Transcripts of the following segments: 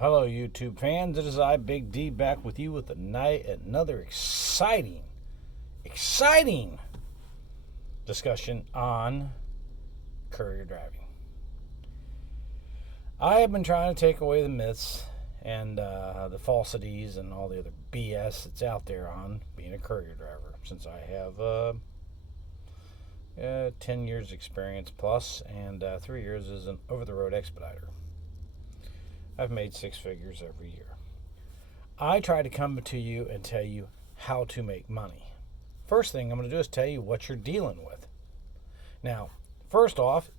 Hello, YouTube fans. It is I, Big D, back with you with another exciting discussion on courier driving. I have been trying to take away the myths and the falsities and all the other BS that's out there on being a courier driver since I have 10 years experience plus and 3 years as an over-the-road expediter. I've made six figures every year. I try to come to you and tell you how to make money. First thing I'm going to do is tell you what you're dealing with. Now, first off,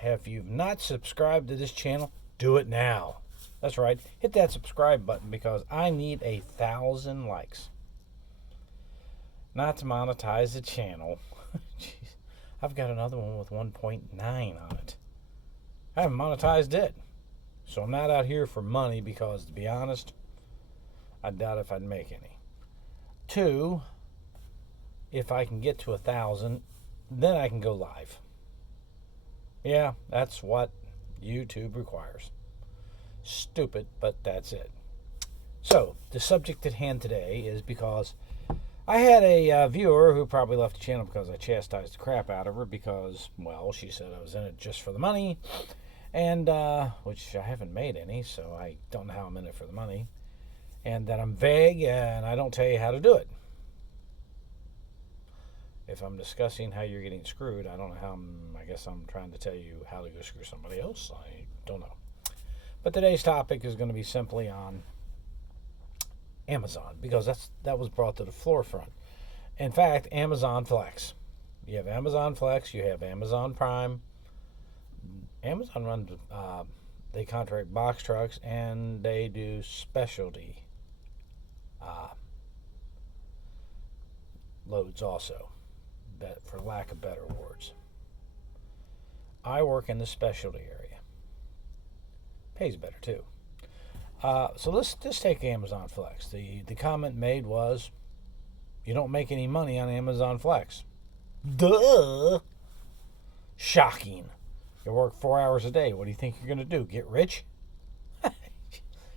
if you've not subscribed to this channel, do it now. That's right. Hit that subscribe button because I need 1,000 likes. Not to monetize the channel. Jeez, I've got another one with 1.9 on it. I haven't monetized it. So I'm not out here for money because, to be honest, I doubt if I'd make any. 2, if I can get to 1,000, then I can go live. Yeah, that's what YouTube requires. Stupid, but that's it. So, the subject at hand today is because I had a viewer who probably left the channel because I chastised the crap out of her because, well, she said I was in it just for the money. And, which I haven't made any, so I don't know how I'm in it for the money. And that I'm vague and I don't tell you how to do it. If I'm discussing how you're getting screwed, I don't know how I guess I'm trying to tell you how to go screw somebody else. I don't know. But today's topic is going to be simply on Amazon because that was brought to the forefront. In fact, Amazon Flex. You have Amazon Flex, you have Amazon Prime. Amazon runs, they contract box trucks and they do specialty loads also, for lack of better words. I work in the specialty area. Pays better too. So let's just take Amazon Flex. The comment made was, you don't make any money on Amazon Flex. Duh! Shocking. You work 4 hours a day. What do you think you're going to do? Get rich?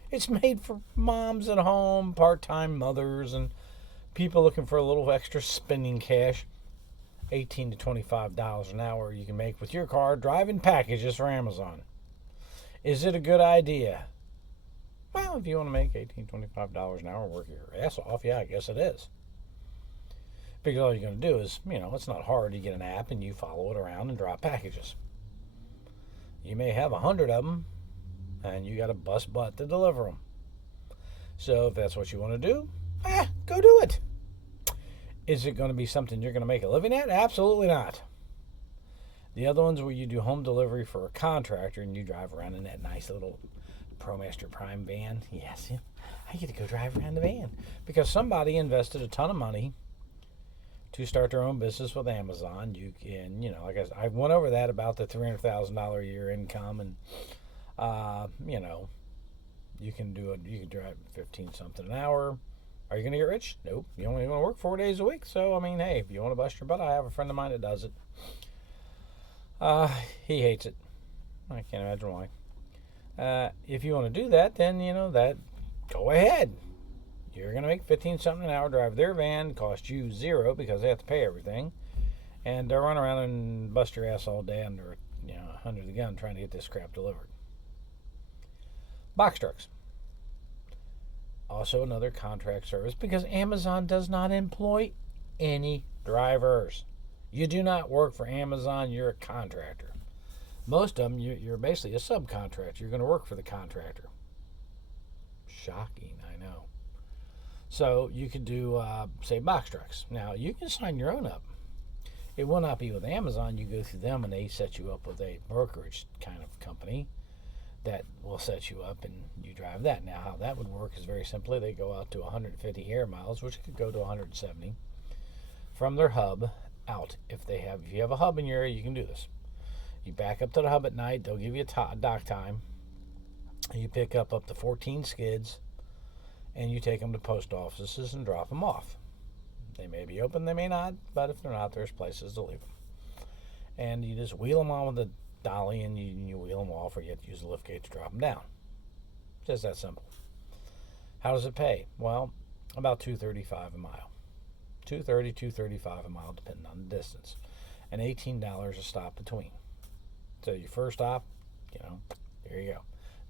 It's made for moms at home, part-time mothers, and people looking for a little extra spending cash. $18 to $25 an hour you can make with your car driving packages for Amazon. Is it a good idea? Well, if you want to make $18, $25 an hour and work your ass off, yeah, I guess it is. Because all you're going to do is, it's not hard. You get an app and you follow it around and drop packages. You may have 100 of them, and you got to bust butt to deliver them. So if that's what you want to do, go do it. Is it going to be something you're going to make a living at? Absolutely not. The other ones where you do home delivery for a contractor and you drive around in that nice little ProMaster Prime van. Yes, I get to go drive around the van because somebody invested a ton of money to start their own business with Amazon. You can, like I went over that about the $300,000 a year income, and you can do it. You can drive 15 something an hour. Are you going to get rich? Nope. You only want to work 4 days a week. So hey, if you want to bust your butt, I have a friend of mine that does it. He hates it. I can't imagine why. If you want to do that, then that go ahead. You're going to make 15 something an hour, drive their van, cost you zero because they have to pay everything, and they'll run around and bust your ass all day under the gun trying to get this crap delivered. Box trucks. Also another contract service because Amazon does not employ any drivers. You do not work for Amazon, you're a contractor. Most of them, you're basically a subcontractor. You're going to work for the contractor. Shocking, I know. So you could do, say, box trucks. Now, you can sign your own up. It will not be with Amazon. You go through them, and they set you up with a brokerage kind of company that will set you up, and you drive that. Now, how that would work is very simply. They go out to 150 air miles, which could go to 170, from their hub out. If you have a hub in your area, you can do this. You back up to the hub at night. They'll give you a dock time. You pick up to 14 skids, and you take them to post offices and drop them off. They may be open, they may not, but if they're not, there's places to leave them. And you just wheel them on with a dolly, and you wheel them off, or you have to use a lift gate to drop them down. Just that simple. How does it pay? Well, about $2.35 a mile. $2.35 a mile, depending on the distance. And $18 a stop between. So your first stop, there you go.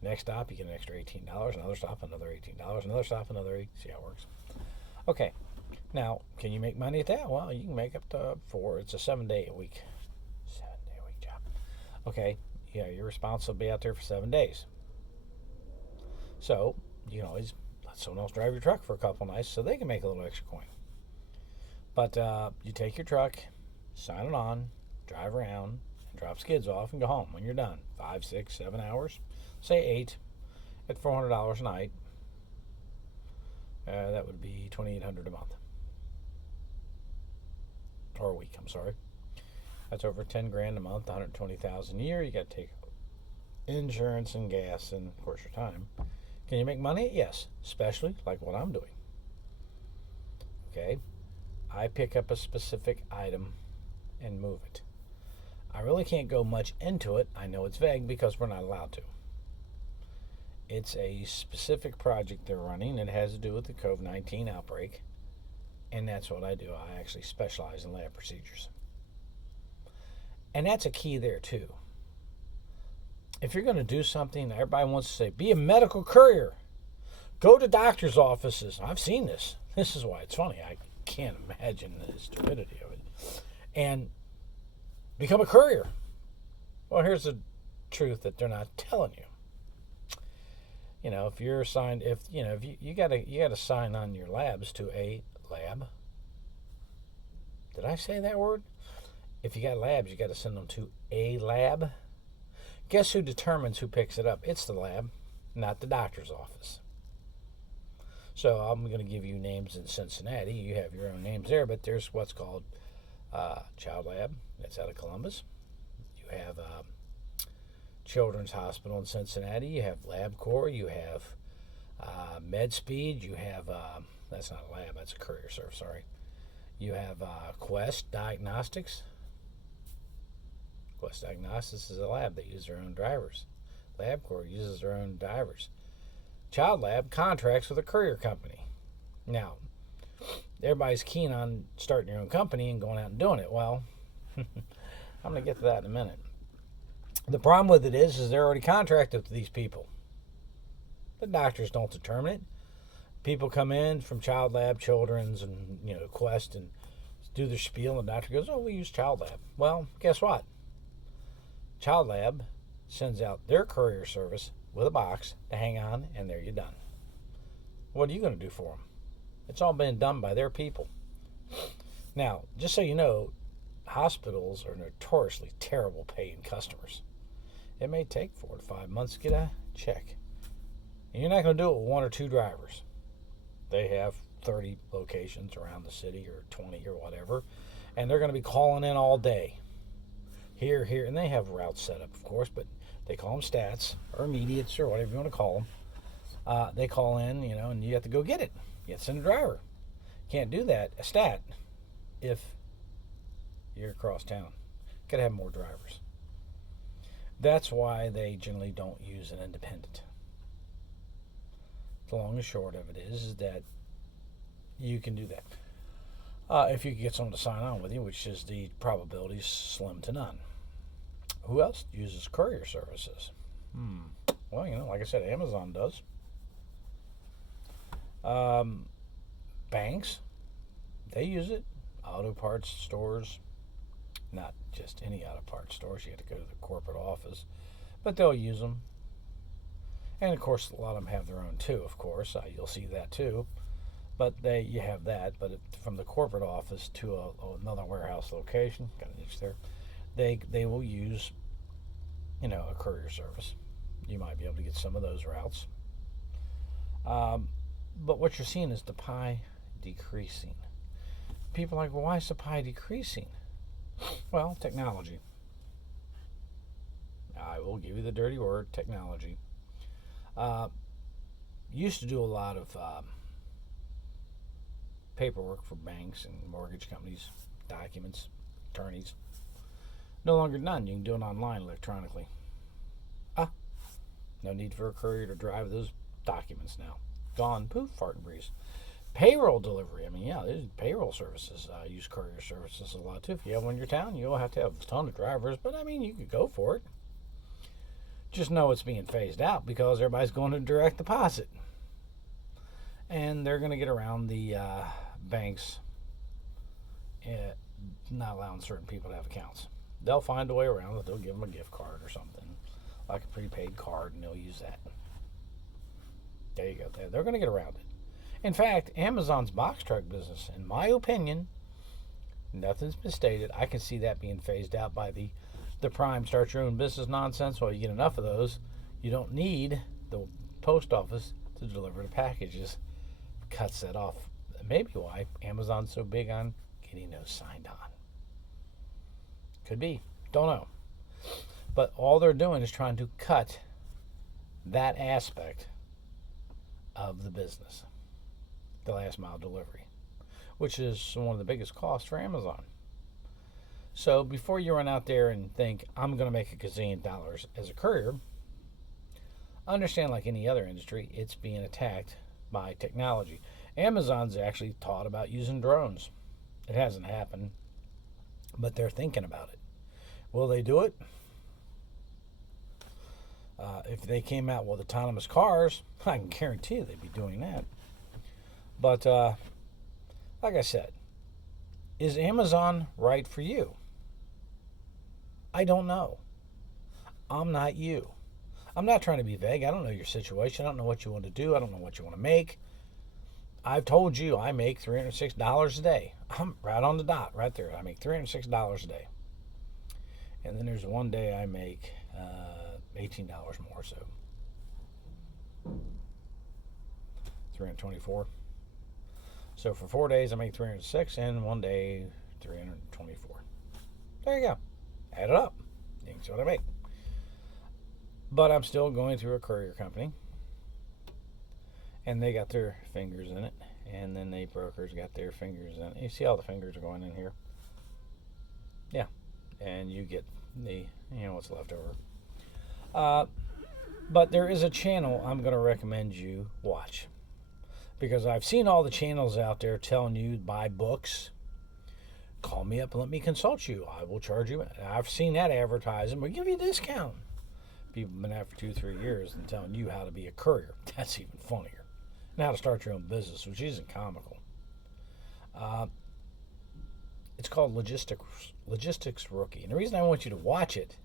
Next stop, you get an extra $18. Another stop, another $18. Another stop, another $18. See how it works. Okay. Now, can you make money at that? Well, you can make up to 4. It's a 7-day-a-week. 7-day-a-week job. Okay. Yeah, your response will be out there for 7 days. So, you can always let someone else drive your truck for a couple nights so they can make a little extra coin. But you take your truck, sign it on, drive around, and drop skids off and go home when you're done. 5, 6, 7 hours. Say 8 at $400 a night. That would be $2,800 a month. Or a week, I'm sorry. That's over $10,000 a month, $120,000 a year. You got to take insurance and gas and, of course, your time. Can you make money? Yes, especially like what I'm doing. Okay, I pick up a specific item and move it. I really can't go much into it. I know it's vague because we're not allowed to. It's a specific project they're running. It has to do with the COVID-19 outbreak, and that's what I do. I actually specialize in lab procedures. And that's a key there, too. If you're going to do something, everybody wants to say, be a medical courier. Go to doctor's offices. I've seen this. This is why it's funny. I can't imagine the stupidity of it. And become a courier. Well, here's the truth that they're not telling you. If you're assigned, if you gotta sign on your labs to a lab. Did I say that word? If you got labs, you got to send them to a lab. Guess who determines who picks it up? It's the lab, not the doctor's office. So I'm going to give you names in Cincinnati. You have your own names there, but there's what's called Child Lab. That's out of Columbus. You have Children's Hospital in Cincinnati. You have LabCorp. You have MedSpeed. You have, that's not a lab, that's a courier service, sorry. You have Quest Diagnostics. Quest Diagnostics is a lab. They use their own drivers. LabCorp uses their own drivers. Child Lab contracts with a courier company. Now, everybody's keen on starting your own company and going out and doing it. Well, I'm going to get to that in a minute. The problem with it is they're already contracted with these people. The doctors don't determine it. People come in from Child Lab, Children's, and Quest, and do their spiel, and the doctor goes, "Oh, we use Child Lab." Well, guess what? Child Lab sends out their courier service with a box to hang on, and there you're done. What are you going to do for them? It's all been done by their people. Now, just so you know, hospitals are notoriously terrible paying customers. It may take 4 to 5 months to get a check. And you're not going to do it with 1 or 2 drivers. They have 30 locations around the city or 20 or whatever, and they're going to be calling in all day. Here, and they have routes set up, of course, but they call them stats or immediates or whatever you want to call them. They call in, and you have to go get it. You have to send a driver. Can't do that, a stat, if you're across town. Got to have more drivers. That's why they generally don't use an independent. The long and short of it is that you can do that. If you can get someone to sign on with you, which is the probability is slim to none. Who else uses courier services? Well, like I said, Amazon does. Banks, they use it. Auto parts stores, not just any auto parts stores. You have to go to the corporate office, but they'll use them. And of course, a lot of them have their own too. Of course, you'll see that too. But you have that. But from the corporate office to another warehouse location, got an itch there. They will use, a courier service. You might be able to get some of those routes. But what you're seeing is the pie decreasing. People are like, well, why is the pie decreasing? Well, technology. I will give you the dirty word, technology. Used to do a lot of paperwork for banks and mortgage companies, documents, attorneys. No longer done. You can do it online electronically. No need for a courier to drive those documents now. Gone, poof, fart and breeze. Payroll delivery. I mean, yeah, there's payroll services. Use Courier Services a lot too. If you have one in your town, you'll have to have a ton of drivers, but I mean, you could go for it. Just know it's being phased out because everybody's going to direct deposit. And they're going to get around the banks not allowing certain people to have accounts. They'll find a way around it. They'll give them a gift card or something, like a prepaid card, and they'll use that. There you go. They're going to get around it. In fact, Amazon's box truck business, in my opinion, nothing's been stated. I can see that being phased out by the prime start your own business nonsense. Well, you get enough of those, you don't need the post office to deliver the packages. Cuts that off. Maybe why Amazon's so big on getting those signed on. Could be. Don't know. But all they're doing is trying to cut that aspect of the business, the last mile delivery, which is one of the biggest costs for Amazon. So before you run out there and think, I'm going to make $1 gazillion as a courier, understand, like any other industry, it's being attacked by technology. Amazon's actually thought about using drones. It hasn't happened, but they're thinking about it. Will they do it? If they came out with autonomous cars, I can guarantee you they'd be doing that. But like I said, is Amazon right for you? I don't know. I'm not you. I'm not trying to be vague. I don't know your situation. I don't know what you want to do. I don't know what you want to make. I've told you I make $306 a day. I'm right on the dot, right there. I make $306 a day. And then there's one day I make $18 more, so $324. So for 4 days I make $306, and one day $324. There you go. Add it up. That's what I make. But I'm still going through a courier company, and they got their fingers in it, and then the brokers got their fingers in it. You see all the fingers are going in here? Yeah. And you get what's left over. But there is a channel I'm going to recommend you watch, because I've seen all the channels out there telling you to buy books. Call me up and let me consult you. I will charge you. I've seen that advertising. We'll give you a discount. People have been out for 2-3 years and telling you how to be a courier. That's even funnier. And how to start your own business, which isn't comical. It's called Logistics Rookie. And the reason I want you to watch it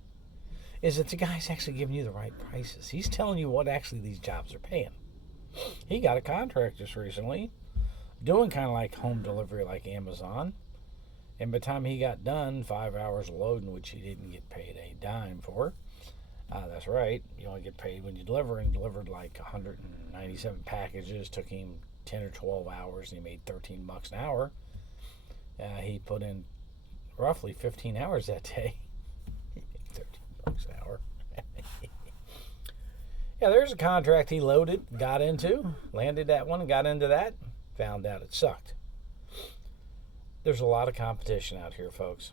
is that the guy's actually giving you the right prices. He's telling you what actually these jobs are paying. He got a contract just recently doing kind of like home delivery like Amazon. And by the time he got done, 5 hours of loading, which he didn't get paid a dime for. That's right. You only get paid when you deliver, and delivered like 197 packages. Took him 10 or 12 hours, and he made $13 an hour. He put in roughly 15 hours that day. He made $13 an hour. Yeah, there's a contract he loaded, got into, landed that one, got into that, found out it sucked. There's a lot of competition out here, folks.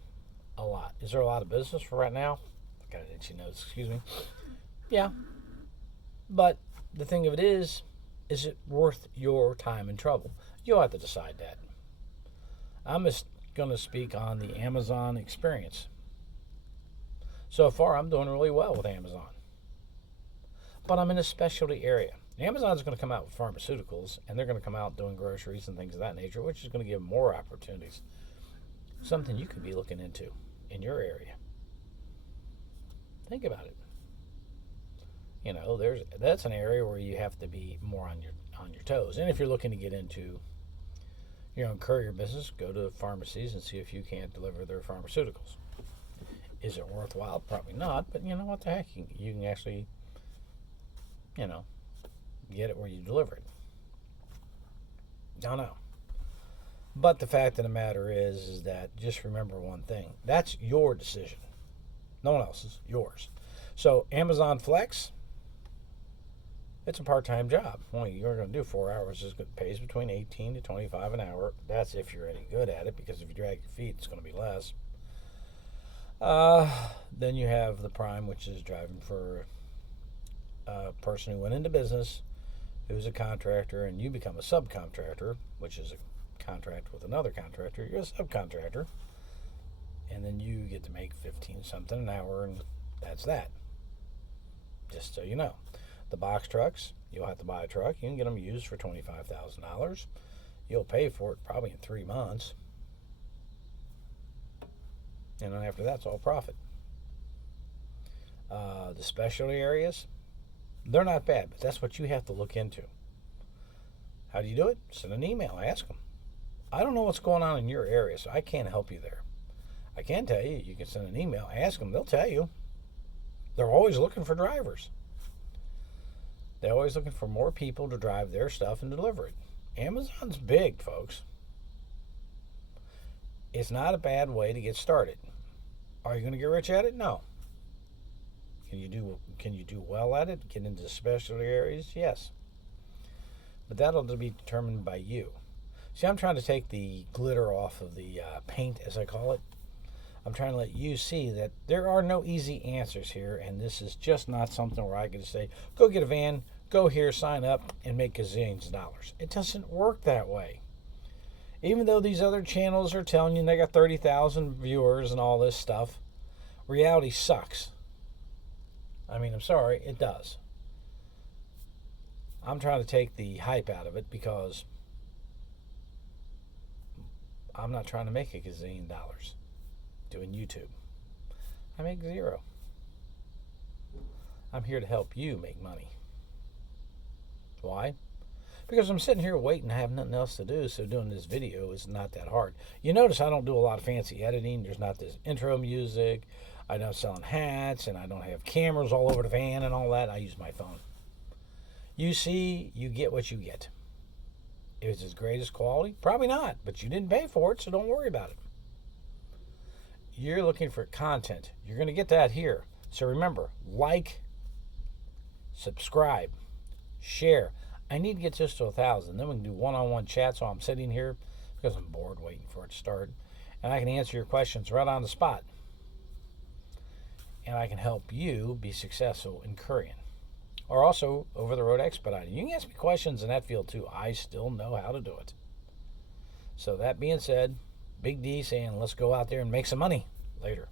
A lot. Is there a lot of business for right now? Got an itchy nose, excuse me. Yeah. But the thing of it is it worth your time and trouble? You'll have to decide that. I'm just going to speak on the Amazon experience. So far, I'm doing really well with Amazon. But I'm in a specialty area. Amazon's going to come out with pharmaceuticals, and they're going to come out doing groceries and things of that nature, which is going to give more opportunities. Something you could be looking into in your area. Think about it. That's an area where you have to be more on your toes. And if you're looking to get into your own courier business, go to pharmacies and see if you can't deliver their pharmaceuticals. Is it worthwhile? Probably not, but what the heck? You can actually, get it where you deliver it. I don't know. But the fact of the matter is that just remember one thing. That's your decision. No one else's. Yours. So Amazon Flex, it's a part-time job. Only you're going to do 4 hours. It pays between $18 to $25 an hour. That's if you're any good at it, because if you drag your feet, it's going to be less. Then you have the Prime, which is driving for a person who went into business, who's a contractor, and you become a subcontractor, which is a contract with another contractor. You're a subcontractor, and then you get to make 15 something an hour, and that's that. Just so you know. The box trucks, you'll have to buy a truck. You can get them used for $25,000. You'll pay for it probably in 3 months. And then after that, it's all profit. The specialty areas, they're not bad, but that's what you have to look into. How do you do it? Send an email. Ask them. I don't know what's going on in your area, so I can't help you there. I can tell you, you can send an email. Ask them. They'll tell you. They're always looking for drivers. They're always looking for more people to drive their stuff and deliver it. Amazon's big, folks. It's not a bad way to get started. Are you going to get rich at it? No. Can you do well at it? Get into specialty areas? Yes. But that'll be determined by you. See, I'm trying to take the glitter off of the paint, as I call it. I'm trying to let you see that there are no easy answers here, and this is just not something where I can say, go get a van, go here, sign up, and make gazillions of dollars. It doesn't work that way. Even though these other channels are telling you they got 30,000 viewers and all this stuff, reality sucks. I mean, I'm sorry, it does. I'm trying to take the hype out of it because I'm not trying to make a gazillion dollars doing YouTube. I make zero. I'm here to help you make money. Why? Because I'm sitting here waiting, I have nothing else to do, so doing this video is not that hard. You notice I don't do a lot of fancy editing. There's not this intro music. I'm not selling hats, and I don't have cameras all over the van and all that. I use my phone. You see, you get what you get. If it's as great as quality, probably not, but you didn't pay for it, so don't worry about it. You're looking for content. You're going to get that here. So remember, like, subscribe, share. I need to get this to 1,000. Then we can do one-on-one chats while I'm sitting here because I'm bored waiting for it to start. And I can answer your questions right on the spot. And I can help you be successful in couriering. Or also over-the-road expediting. You can ask me questions in that field too. I still know how to do it. So that being said, Big D saying let's go out there and make some money. Later.